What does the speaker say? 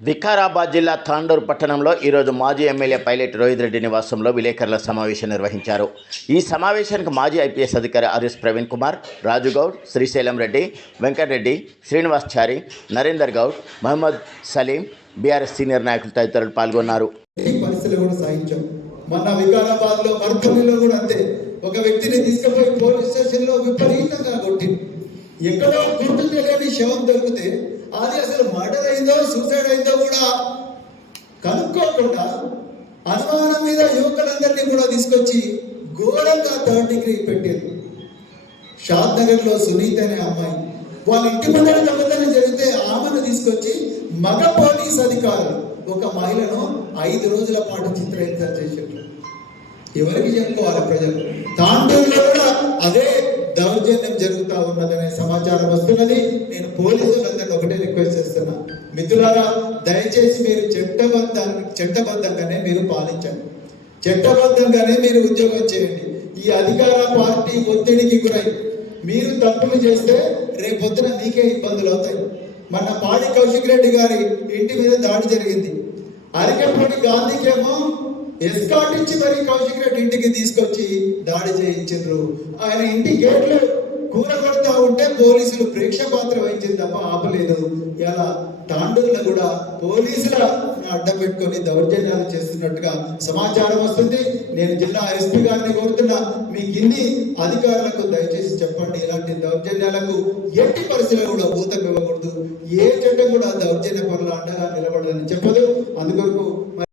వికారాబాద్ జిల్లా తాండూరు పట్టణంలో ఈరోజు మాజీ ఎమ్మెల్యే పైలట్ రోహిత్ రెడ్డి నివాసంలో విలేకరుల సమావేశం నిర్వహించారు. ఈ సమావేశానికి మాజీ ఐపీఎస్ అధికారి RS Praveen Kumar Rajugoud Srisailam Reddy Venkatareddy Srinivas Chary Narender Goud Mohammed Saleem BRS senior నాయకులు తదితరులు పాల్గొన్నారు. మన కూడా అంతే. ఒక వ్యక్తిని తీసుకుపోయి పోలీస్ విపరీతంగా ఎక్కడో గుర్తు తెలియని శవం దొరికితే అది అసలు మర్డర్ అయిందో సూసైడ్ అయిందో కూడా కనుక్కోకుండా అనుమానం మీద యువకులందరినీ కూడా తీసుకొచ్చి ఘోరంగా థర్డ్ డిగ్రీ పెట్టారు షాద్ నగర్లో సునీత అనే అమ్మాయి. వాళ్ళ ఇంటి ముందర దొంగతనం జరిగితే ఆమెను తీసుకొచ్చి మగ పోలీస్ అధికారులు ఒక మహిళను ఐదు రోజుల పాటు చిత్రహింస చేశారు ఎవరికి చెప్పుకోవాలి ప్రజలు? తాండూరులో కూడా అదే దౌర్జన్యం జరుగుతూ ఉన్నదనే సమాచారం వస్తున్నది. నేను పోలీసులందరినీ మిత్రులారా దయచేసి మీరు చట్టబద్ధ చట్టబద్ధంగానే మీరు పాలించండి. చట్టబద్ధంగానే మీరు ఉద్యోగం చేయండి. ఈ అధికార పార్టీ ఒత్తిడికి గురై మీరు తప్పులు చేస్తే రేపొద్దున మీకే ఇబ్బందులు అవుతాయి. మన పాడి కౌశిక్ రెడ్డి గారి ఇంటి మీద దాడి జరిగింది. అరికపూడి గాంధీకేమో ఎస్కాట్ ఇచ్చి మరి కౌశిక్ రెడ్డి ఇంటికి తీసుకొచ్చి దాడి చేయించారు ఆయన ఇంటి గేట్లు కూరగొడతా ఉంటే పోలీసులు ప్రేక్షపాత్ర వహించింది తప్ప ఆపలేదు. ఇలా తాండూరులో కూడా పోలీసుల అడ్డం పెట్టుకొని దౌర్జన్యాలు చేస్తున్నట్టుగా సమాచారం వస్తుంది. నేను జిల్లా ఎస్పీ గారిని కోరుతున్నా మీ గిన్ని అధికారులకు దయచేసి చెప్పండి ఇలాంటి దౌర్జన్యాలకు ఎట్టి పరిస్థితుల్లో కూడా భూతం ఇవ్వకూడదు. ఏ చట్టం కూడా దౌర్జన్య పనుల అండగా నిలబడదని చెప్పదు. అందుకొరకు